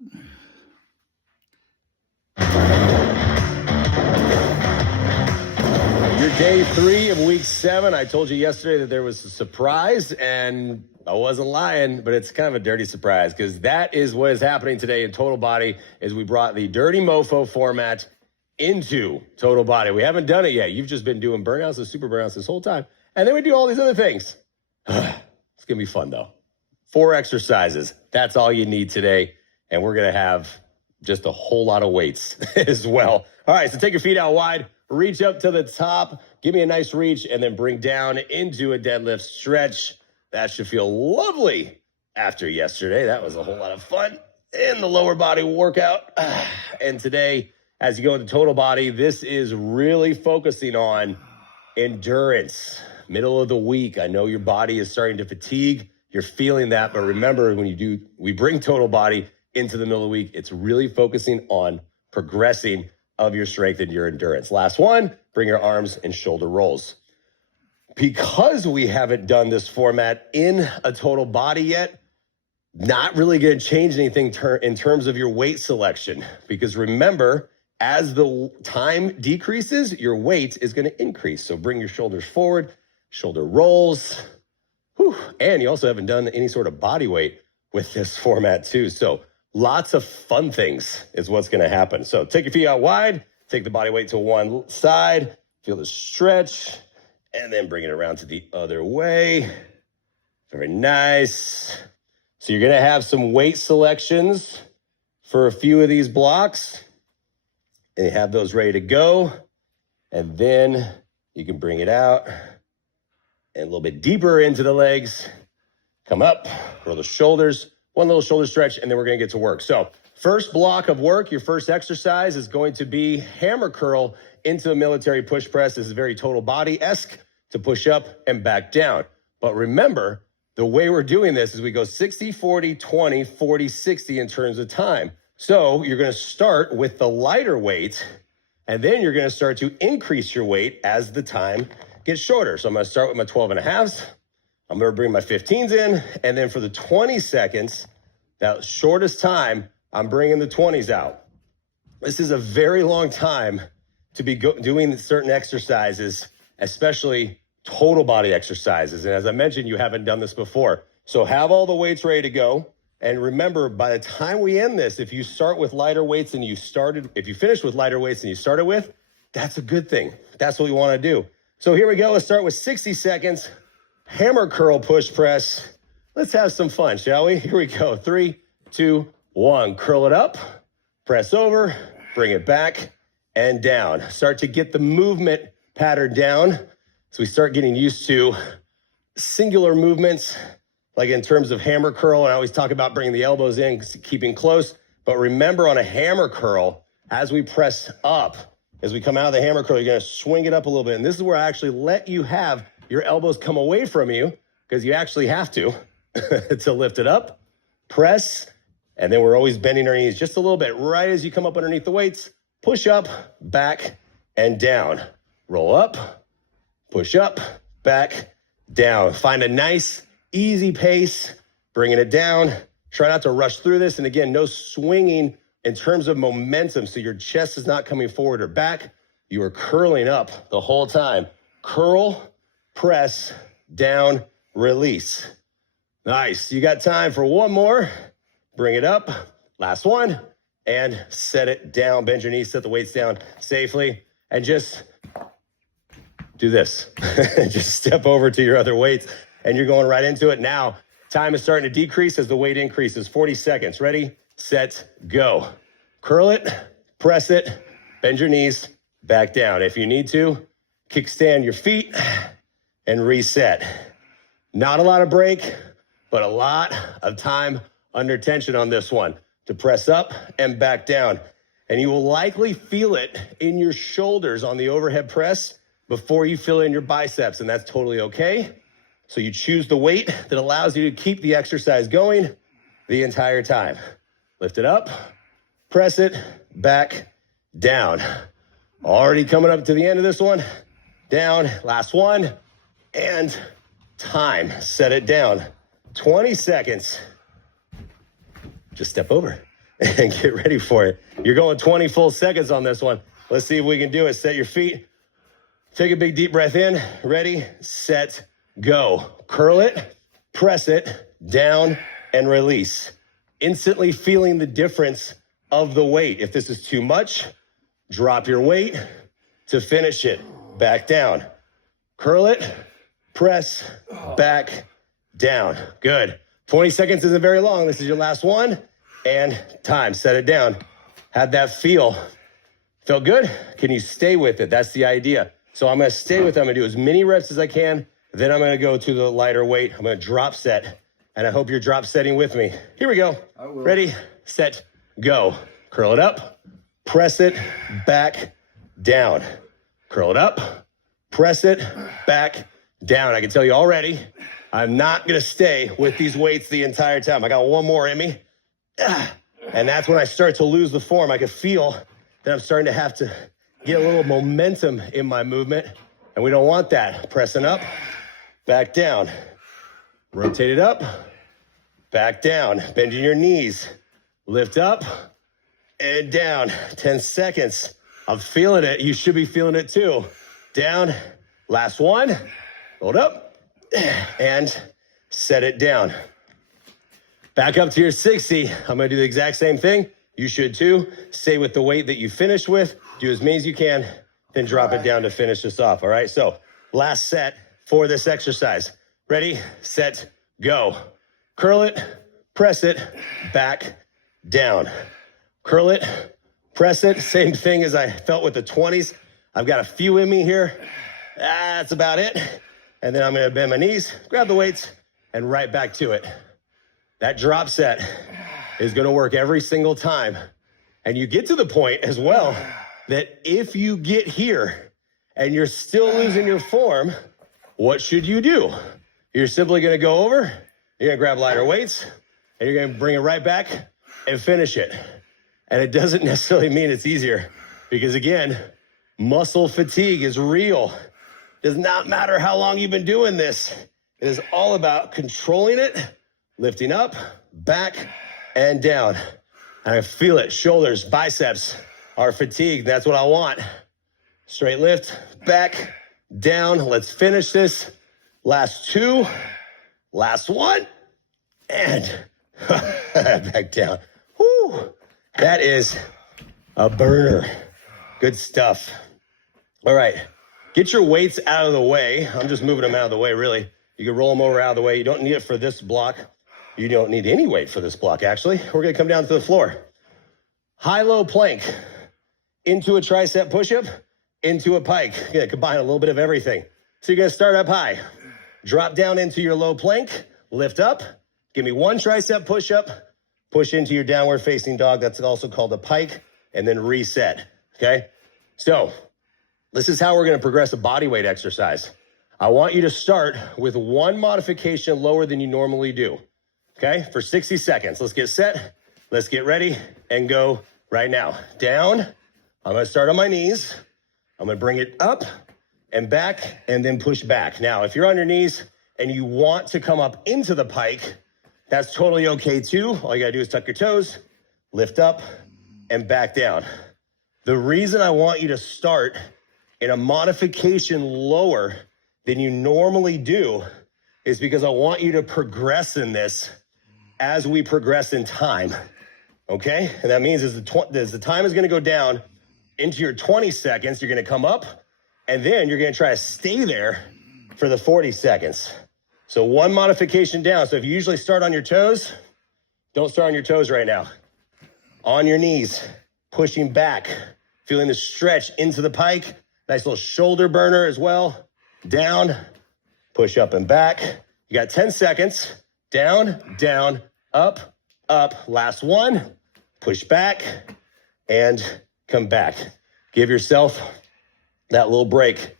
Your day 3 of week 7. I told you yesterday that there was a surprise, and I wasn't lying, but it's kind of a dirty surprise because that is what is happening today in Total Body is we brought the dirty MoFo format into Total Body. We haven't done it yet. You've just been doing burnouts and super burnouts this whole time. And then we do all these other things. It's going to be fun, though. 4 exercises. That's all you need today. And we're going to have just a whole lot of weights as well. All right, so take your feet out wide. Reach up to the top, give me a nice reach, and then bring down into a deadlift stretch. That should feel lovely after yesterday. That was a whole lot of fun in the lower body workout. And today, as you go into Total Body, this is really focusing on endurance. Middle of the week, I know your body is starting to fatigue. You're feeling that, but remember, when we bring Total Body into the middle of the week, it's really focusing on progressing of your strength and your endurance. Last one, bring your arms and shoulder rolls. Because we haven't done this format in a Total Body yet, not really going to change anything in terms of your weight selection. Because remember, as the time decreases, your weight is going to increase. So bring your shoulders forward, shoulder rolls. Whew. And you also haven't done any sort of body weight with this format too. So lots of fun things is what's going to happen. So take your feet out wide, take the body weight to one side, feel the stretch, and then bring it around to the other way. Very nice. So you're going to have some weight selections for a few of these blocks, and you have those ready to go. And then you can bring it out and a little bit deeper into the legs. Come up, roll the shoulders. One little shoulder stretch, and then we're going to get to work. So first block of work, your first exercise is going to be hammer curl into a military push press. This is very Total Body-esque to push up and back down. But remember, the way we're doing this is we go 60, 40, 20, 40, 60 in terms of time. So you're going to start with the lighter weight, and then you're going to start to increase your weight as the time gets shorter. So I'm going to start with my 12 and a halves. I'm going to bring my 15s in, and then for the 20 seconds, that shortest time, I'm bringing the 20s out. This is a very long time to be doing certain exercises, especially Total Body exercises. And as I mentioned, you haven't done this before. So have all the weights ready to go. And remember, by the time we end this, if you start with lighter weights than if you finish with lighter weights than you started with, that's a good thing. That's what we want to do. So here we go. Let's start with 60 seconds. Hammer curl push press. Let's have some fun, shall we? Here we go. 3, 2, 1. Curl it up, press over, bring it back and down. Start to get the movement pattern down. So we start getting used to singular movements, like in terms of hammer curl. And I always talk about bringing the elbows in, keeping close. But remember, on a hammer curl, as we press up, as we come out of the hammer curl, you're going to swing it up a little bit. And this is where I actually let you have your elbows come away from you, because you actually have to lift it up, press, and then we're always bending our knees just a little bit. Right as you come up underneath the weights, push up, back, and down. Roll up, push up, back, down. Find a nice, easy pace, bringing it down. Try not to rush through this. And again, no swinging in terms of momentum, so your chest is not coming forward or back. You are curling up the whole time. Curl, press, down, release. Nice. You got time for one more. Bring it up. Last one. And set it down. Bend your knees, set the weights down safely. And just do this. Just step over to your other weights. And you're going right into it. Now, time is starting to decrease as the weight increases. 40 seconds. Ready, set, go. Curl it, press it, bend your knees, back down. If you need to, kickstand your feet and reset. Not a lot of break, but a lot of time under tension on this one to press up and back down. And you will likely feel it in your shoulders on the overhead press before you feel it in your biceps, and that's totally okay. So you choose the weight that allows you to keep the exercise going the entire time. Lift it up, press it, back, down. Already coming up to the end of this one. Down, last one, and time. Set it down. 20 seconds. Just step over. and get ready for it. You're going 20 full seconds on this one. Let's see if we can do it. Set your feet. Take a big deep breath in. Ready, set, go. Curl it, press it, down, and release. Instantly feeling the difference of the weight. If this is too much, drop your weight to finish it. Back down. Curl it, press, back, down. Good. 20 seconds isn't very long. This is your last one. And time. Set it down. How'd that feel? Felt good? Can you stay with it? That's the idea. So I'm going to stay with it. I'm going to do as many reps as I can. Then I'm going to go to the lighter weight. I'm going to drop set. And I hope you're drop setting with me. Here we go. Ready, set, go. Curl it up, press it, back, down. Curl it up, press it, back, down. I can tell you already, I'm not going to stay with these weights the entire time. I got one more in me. And that's when I start to lose the form. I can feel that I'm starting to have to get a little momentum in my movement. And we don't want that. Pressing up, back down. Rotate it up, back down. Bending your knees. Lift up and down. 10 seconds. I'm feeling it. You should be feeling it too. Down. Last one. Hold up and set it down. Back up to your 60. I'm going to do the exact same thing. You should too. Stay with the weight that you finished with. Do as many as you can. Then drop it down to finish this off. All right. So last set for this exercise. Ready, set, go. Curl it, press it, back, down. Curl it, press it. Same thing as I felt with the 20s. I've got a few in me here. That's about it. And then I'm going to bend my knees, grab the weights, and right back to it. That drop set is going to work every single time. And you get to the point as well that if you get here and you're still losing your form, what should you do? You're simply going to go over, you're going to grab lighter weights, and you're going to bring it right back and finish it. And it doesn't necessarily mean it's easier because, again, muscle fatigue is real. It does not matter how long you've been doing this. It is all about controlling it, lifting up, back, and down. And I feel it. Shoulders, biceps are fatigued. That's what I want. Straight lift, back, down. Let's finish this. Last two, last one, and back down. Whew. That is a burner. Good stuff. All right, get your weights out of the way. I'm just moving them out of the way, really. You can roll them over out of the way. You don't need it for this block. You don't need any weight for this block, actually. We're gonna come down to the floor. High-low plank, into a tricep push-up, into a pike. You're gonna combine a little bit of everything. So you're gonna start up high. Drop down into your low plank, lift up, give me one tricep push-up, push into your downward facing dog. That's also called a pike, and then reset, okay? So this is how we're gonna progress a body weight exercise. I want you to start with one modification lower than you normally do, okay? For 60 seconds. Let's get set, let's get ready, and go right now. Down, I'm gonna start on my knees. I'm gonna bring it up and back, and then push back. Now, if you're on your knees and you want to come up into the pike, that's totally okay too. All you gotta do is tuck your toes, lift up, and back down. The reason I want you to start in a modification lower than you normally do is because I want you to progress in this as we progress in time, okay? And that means as the time is gonna go down into your 20 seconds, you're gonna come up, and then you're gonna try to stay there for the 40 seconds. So one modification down. So if you usually start on your toes, don't start on your toes right now. On your knees, pushing back, feeling the stretch into the pike. Nice little shoulder burner as well. Down, push up and back. You got 10 seconds. Down, down, up, up. Last one, push back and come back. Give yourself that little break.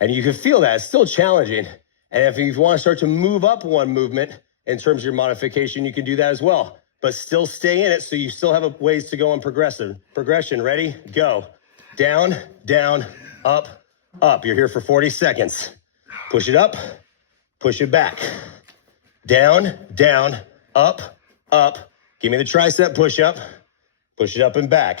And you can feel that. It's still challenging. And if you want to start to move up one movement in terms of your modification, you can do that as well. But still stay in it so you still have a ways to go in progression. Ready? Go. Down, down, up, up. You're here for 40 seconds. Push it up, push it back. Down, down, up, up. Give me the tricep push-up. push it up and back.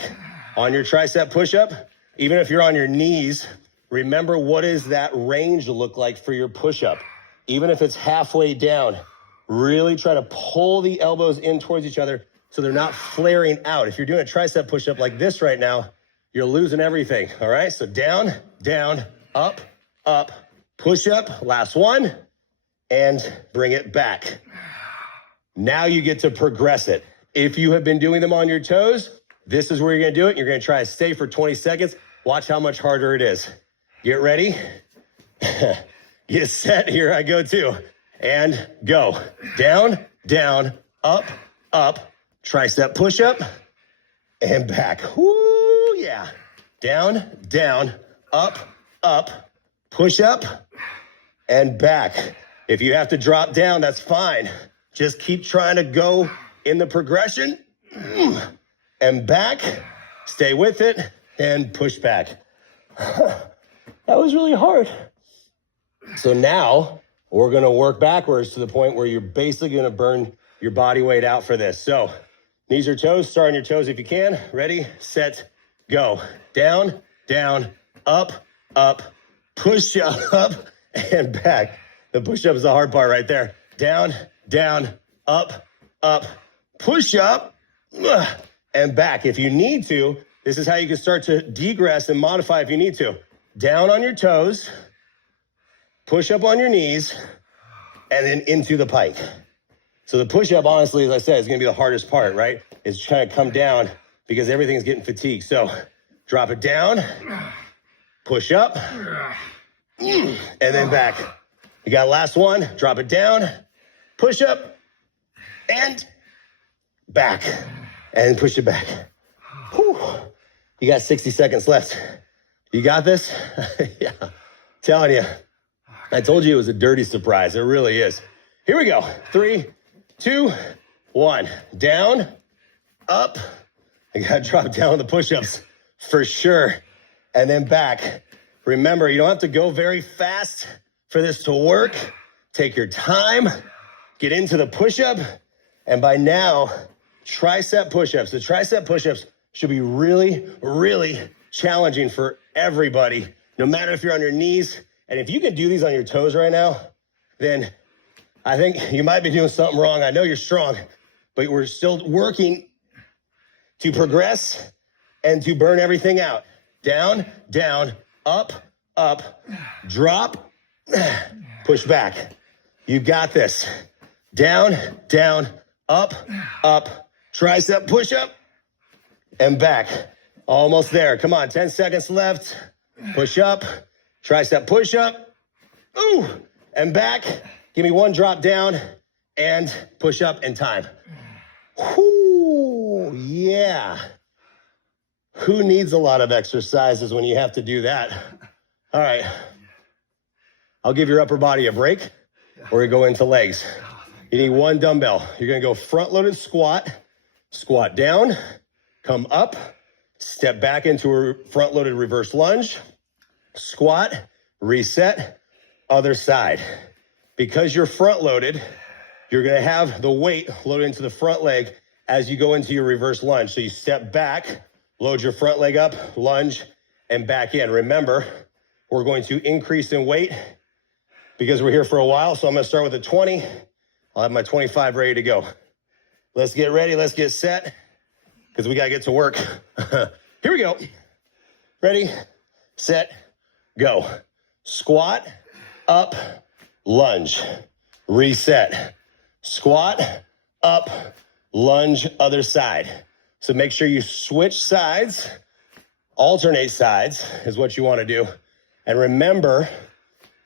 On your tricep push-up, even if you're on your knees, remember what does that range look like for your push-up. Even if it's halfway down, really try to pull the elbows in towards each other so they're not flaring out. If you're doing a tricep push-up like this right now, you're losing everything, all right? So down, down, up, up, push up, last one, and bring it back. Now you get to progress it. If you have been doing them on your toes, this is where you're gonna do it. You're gonna try to stay for 20 seconds. Watch how much harder it is. Get ready. Get set, here I go too. And go. Down, down, up, up, tricep push-up, and back. Woo, yeah. Down, down, up, up, push-up, and back. If you have to drop down, that's fine. Just keep trying to go in the progression. And back, stay with it, and push back. That was really hard. So now we're gonna work backwards to the point where you're basically gonna burn your body weight out for this. So knees or toes, start on your toes if you can. Ready, set, go. Down, down, up, up, push up, and back. The push-up is the hard part right there. Down, down, up, up, push up, and back. If you need to, this is how you can start to degress and modify if you need to. Down on your toes, push up on your knees, and then into the pike. So the push-up, honestly, as I said, is gonna be the hardest part, right? It's trying to come down because everything's getting fatigued. So drop it down, push up, and then back. You got last one, drop it down, push up, and back, and push it back. Whew. You got 60 seconds left. You got this? Yeah, telling you. I told you it was a dirty surprise. It really is. Here we go. 3, 2, 1. Down, up. You gotta drop down on the push-ups for sure. And then back. Remember, you don't have to go very fast for this to work. Take your time, get into the push-up, and by now, tricep push-ups. The tricep push-ups should be really, really challenging for everybody, no matter if you're on your knees. And if you can do these on your toes right now, then I think you might be doing something wrong. I know you're strong, but we're still working to progress and to burn everything out. Down, down, up, up, drop, push back. You got this. Down, down, up, up, tricep push up, and back. Almost there. Come on, 10 seconds left. Push up, tricep push up, ooh, and back. Give me one drop down and push up and time. Whoo, yeah. Who needs a lot of exercises when you have to do that? All right. I'll give your upper body a break. We're gonna go into legs. You need one dumbbell. You're gonna go front-loaded squat, squat down, come up, step back into a front-loaded reverse lunge, squat, reset, other side. Because you're front-loaded, you're gonna have the weight loaded into the front leg as you go into your reverse lunge. So you step back, load your front leg up, lunge, and back in. Remember, we're going to increase in weight because we're here for a while. So I'm gonna start with a 20. I'll have my 25 ready to go. Let's get ready, let's get set, because we gotta get to work. Here we go. Ready, set, go. Squat, up, lunge, reset. Squat, up, lunge, other side. So make sure you switch sides, alternate sides is what you wanna do. And remember,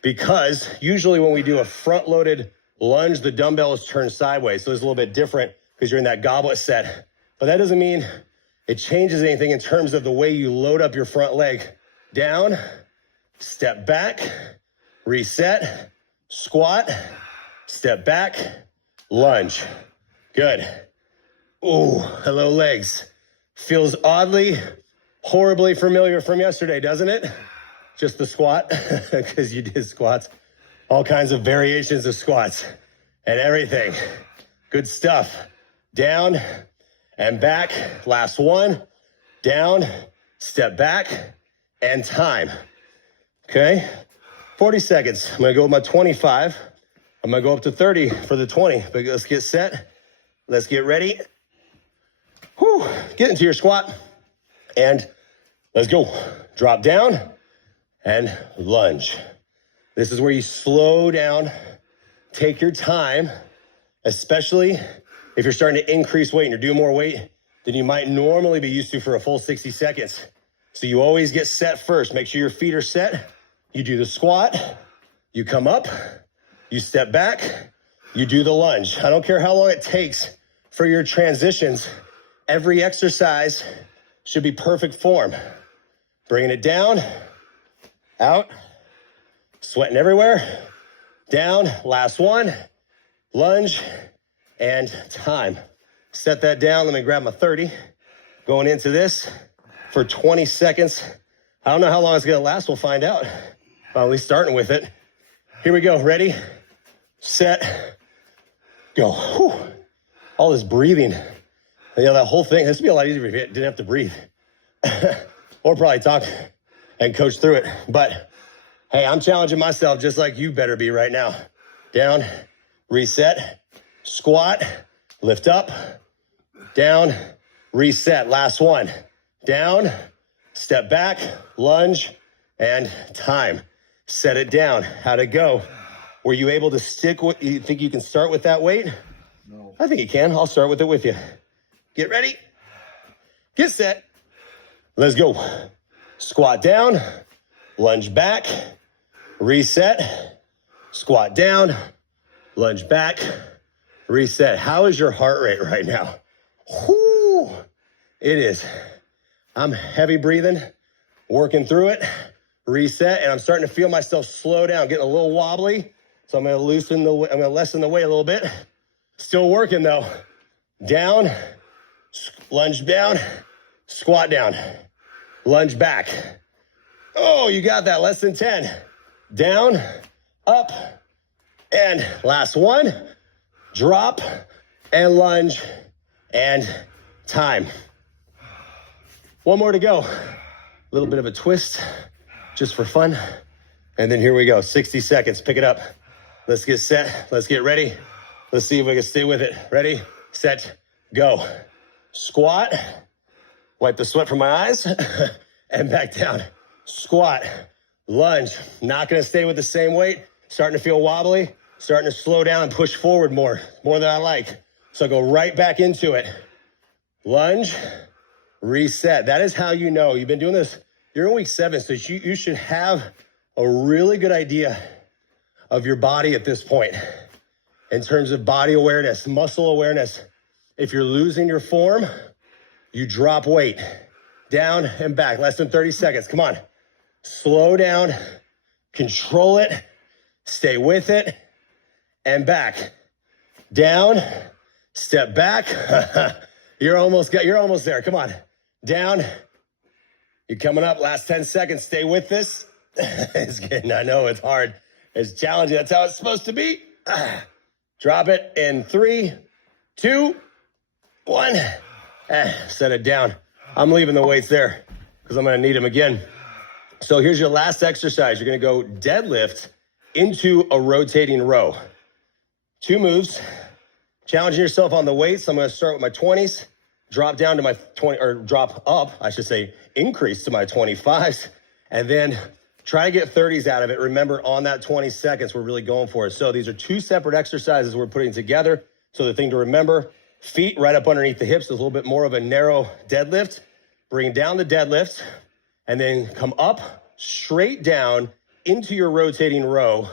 because usually when we do a front-loaded lunge, the dumbbell is turned sideways. So it's a little bit different because you're in that goblet set. But that doesn't mean it changes anything in terms of the way you load up your front leg. Down, step back, reset, squat, step back, lunge. Good. Ooh, hello legs. Feels oddly, horribly familiar from yesterday, doesn't it? Just the squat, because you did squats. All kinds of variations of squats and everything. Good stuff. Down and back. Last one. Down, step back, and time. Okay? 40 seconds. I'm going to go with my 25. I'm going to go up to 30 for the 20. But let's get set. Let's get ready. Whew. Get into your squat. And let's go. Drop down and lunge. This is where you slow down. Take your time, especially if you're starting to increase weight and you're doing more weight than you might normally be used to for a full 60 seconds. So you always get set first. Make sure your feet are set. You do the squat. You come up. You step back. You do the lunge. I don't care how long it takes for your transitions. Every exercise should be perfect form. Bringing it down, out, sweating everywhere, down, last one, lunge, and time. Set that down. Let me grab my 30. Going into this for 20 seconds. I don't know how long it's going to last. We'll find out. Well, at least starting with it. Here we go. Ready, set, go. Whew. All this breathing. You know, that whole thing, this would be a lot easier if you didn't have to breathe. Or probably talk and coach through it. But hey, I'm challenging myself just like you better be right now. Down, reset, squat, lift up, down, reset. Last one. Down, step back, lunge, and time. Set it down. How'd it go? Were you able to stick with, you think you can start with that weight? No. I think you can. I'll start with it with you. Get ready. Get set. Let's go. Squat down, lunge back, reset, squat down, lunge back, reset. How is your heart rate right now? Whoo, it is. I'm heavy breathing, working through it, reset, and I'm starting to feel myself slow down, getting a little wobbly. So I'm going to lessen the weight a little bit. Still working though. Down, lunge down, squat down, lunge back. Oh, you got that, less than 10. Down, up, and last one. Drop and lunge and time. One more to go. A little bit of a twist just for fun. And then here we go, 60 seconds, pick it up. Let's get set, let's get ready. Let's see if we can stay with it. Ready, set, go. Squat, wipe the sweat from my eyes, and back down. Squat, lunge, not gonna stay with the same weight. Starting to feel wobbly, starting to slow down and push forward more than I like. So I go right back into it. Lunge, reset. That is how you know. You've been doing this, you're in week 7, so you should have a really good idea of your body at this point in terms of body awareness, muscle awareness. If you're losing your form, you drop weight. Down and back, less than 30 seconds. Come on. Slow down, control it, stay with it, and back. Down, step back. You're almost there. Come on. Down. You're coming up. Last 10 seconds. Stay with this. It's getting, I know it's hard. It's challenging. That's how it's supposed to be. Drop it in 3, 2, 1. Set it down. I'm leaving the weights there because I'm going to need them again. So here's your last exercise. You're going to go deadlift into a rotating row. 2 moves. Challenging yourself on the weights. I'm going to start with my 20s, drop down to my 20, or drop up, I should say, increase to my 25s, and then try to get 30s out of it. Remember, on that 20 seconds, we're really going for it. So these are 2 separate exercises we're putting together. So the thing to remember, feet right up underneath the hips. There's a little bit more of a narrow deadlift. Bring down the deadlift, and then come up, straight down into your rotating row,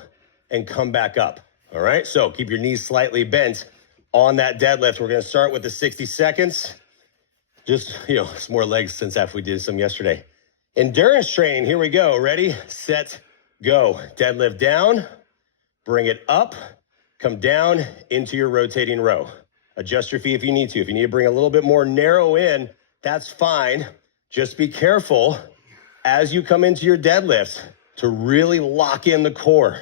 and come back up. All right, so keep your knees slightly bent on that deadlift. We're gonna start with the 60 seconds. Just, some more legs since after we did some yesterday. Endurance training, here we go. Ready, set, go. Deadlift down, bring it up, come down into your rotating row. Adjust your feet if you need to. If you need to bring a little bit more narrow in, that's fine. Just be careful as you come into your deadlift to really lock in the core,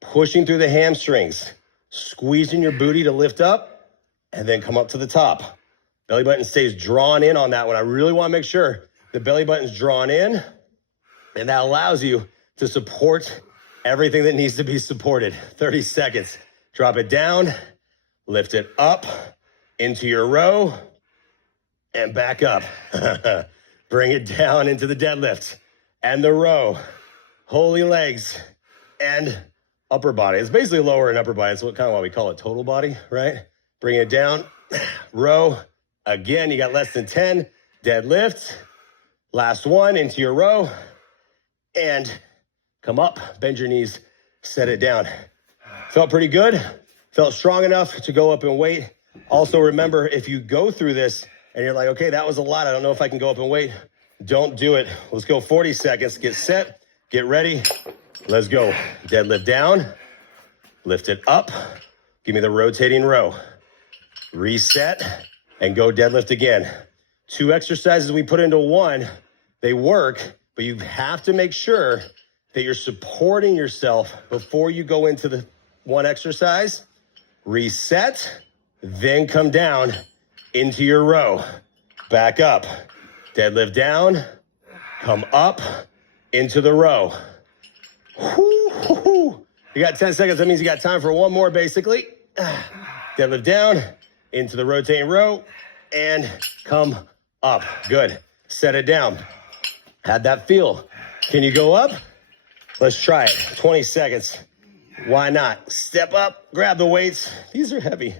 pushing through the hamstrings, squeezing your booty to lift up, and then come up to the top. Belly button stays drawn in on that one. I really want to make sure the belly button's drawn in, and that allows you to support everything that needs to be supported. 30 seconds. Drop it down, lift it up into your row, and back up. Bring it down into the deadlift and the row. Holy legs and upper body. It's basically lower and upper body. It's kind of why we call it total body, right? Bring it down, row. Again, you got less than 10. Deadlift. Last one into your row. And come up, bend your knees, set it down. Felt pretty good. Felt strong enough to go up in weight. Also remember, if you go through this and you're like, okay, that was a lot, I don't know if I can go up in weight, don't do it. Let's go 40 seconds. Get set, get ready. Let's go. Deadlift down, lift it up. Give me the rotating row. Reset and go deadlift again. 2 exercises we put into one, they work, but you have to make sure that you're supporting yourself before you go into the one exercise. Reset, then come down into your row. Back up, deadlift down, come up into the row. You got 10 seconds, that means you got time for one more basically. Deadlift down, into the rotating row, and come up. Good, set it down. How'd that feel? Can you go up? Let's try it, 20 seconds. Why not? Step up, grab the weights. These are heavy.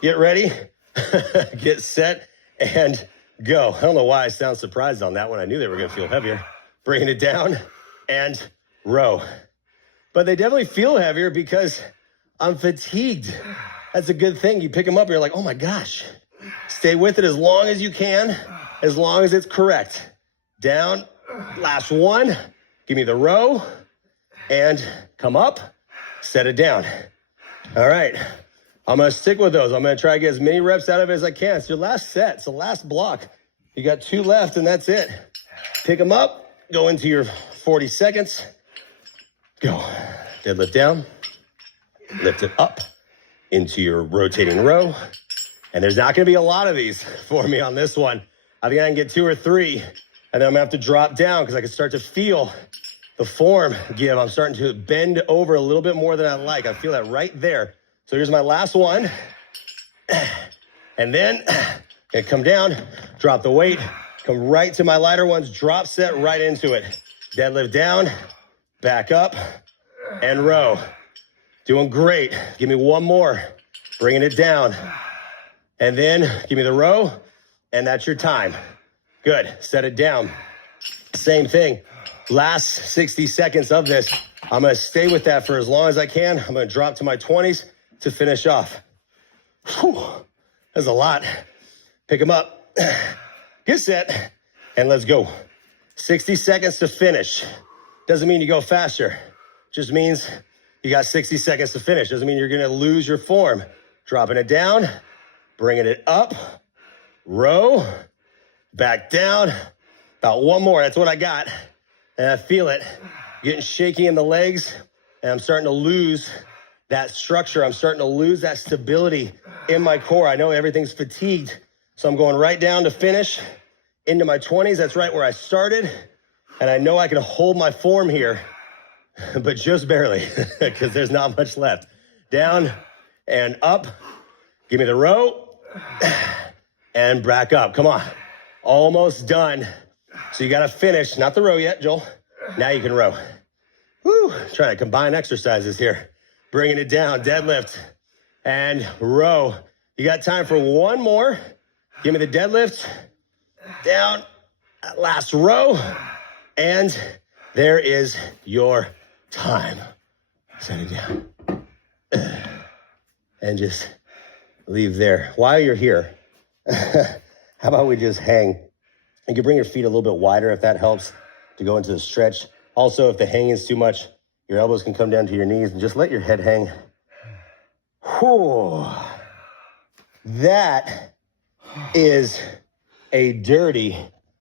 Get ready, get set, and go. I don't know why I sound surprised on that one. I knew they were gonna feel heavier. Bringing it down and row. But they definitely feel heavier because I'm fatigued. That's a good thing. You pick them up and you're like, oh my gosh. Stay with it as long as you can, as long as it's correct. Down, last one. Give me the row and come up. Set it down. All right. I'm going to stick with those. I'm going to try to get as many reps out of it as I can. It's your last set. It's the last block. You got 2 left, and that's it. Pick them up. Go into your 40 seconds. Go. Deadlift down. Lift it up into your rotating row. And there's not going to be a lot of these for me on this one. I think I can get 2 or 3, and then I'm going to have to drop down because I can start to feel the form give. I'm starting to bend over a little bit more than I like. I feel that right there. So here's my last one. And then I come down, drop the weight, come right to my lighter ones, drop set right into it. Deadlift down, back up, and row. Doing great. Give me one more. Bringing it down. And then give me the row, and that's your time. Good. Set it down. Same thing. Last 60 seconds of this, I'm going to stay with that for as long as I can. I'm going to drop to my 20s to finish off. Whew, that's a lot. Pick them up, get set, and let's go. 60 seconds to finish. Doesn't mean you go faster. Just means you got 60 seconds to finish. Doesn't mean you're going to lose your form. Dropping it down, bringing it up, row, back down. About one more. That's what I got. And I feel it getting shaky in the legs, and I'm starting to lose that structure. I'm starting to lose that stability in my core. I know everything's fatigued, so I'm going right down to finish into my 20s. That's right where I started, and I know I can hold my form here, but just barely because there's not much left. Down and up. Give me the row and back up. Come on. Almost done. So you got to finish, not the row yet, Joel. Now you can row. Woo, trying to combine exercises here. Bringing it down, deadlift and row. You got time for one more. Give me the deadlift, down, last row, and there is your time. Set it down. And just leave there. While you're here, how about we just hang? You can bring your feet a little bit wider if that helps to go into the stretch. Also, if the hang is too much, your elbows can come down to your knees and just let your head hang. Whew. That is a dirty